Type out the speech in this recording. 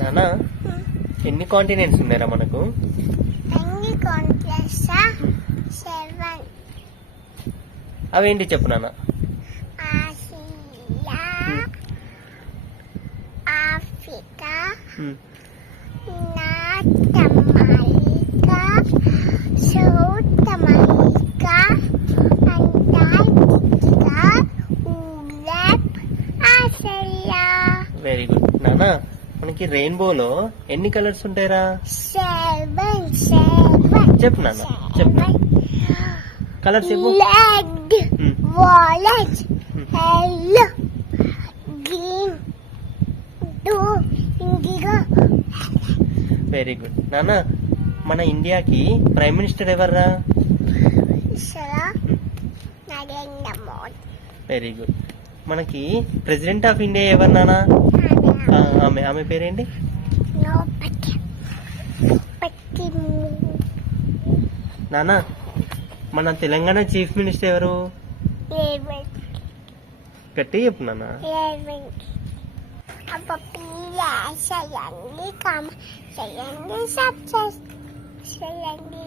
నానా ఎన్ని కాంటినెంట్స్ ఉన్నారా మనకు? అవేంటి చెప్పు నాన్న. Asia, Africa, north America, south America, Antarctica, Europe, Australia. Very good నానా. మనకి రెయిన్బోలో ఎన్ని కలర్స్ ఉంటాయిరా? 7 చెప్పు నాన్న, చెప్పు కలర్స్ చెప్పు. Red, violet, yellow, green, blue, indigo. Very good నానా. మన ఇండియాకి ప్రైమ్ మినిస్టర్ ఎవర్రా? నరేంద్ర మోడీ. Very good. మనకి ప్రెసిడెంట్ ఆఫ్ ఇండియా ఎవరు నానా? ఆమె పేరేంటి? నానా మన తెలంగాణ చీఫ్ మినిస్టర్ ఎవరు? గట్టి చెప్పు నాన్న. చేయండి, కామెంట్ చేయండి, సబ్స్క్రైబ్ చేయండి.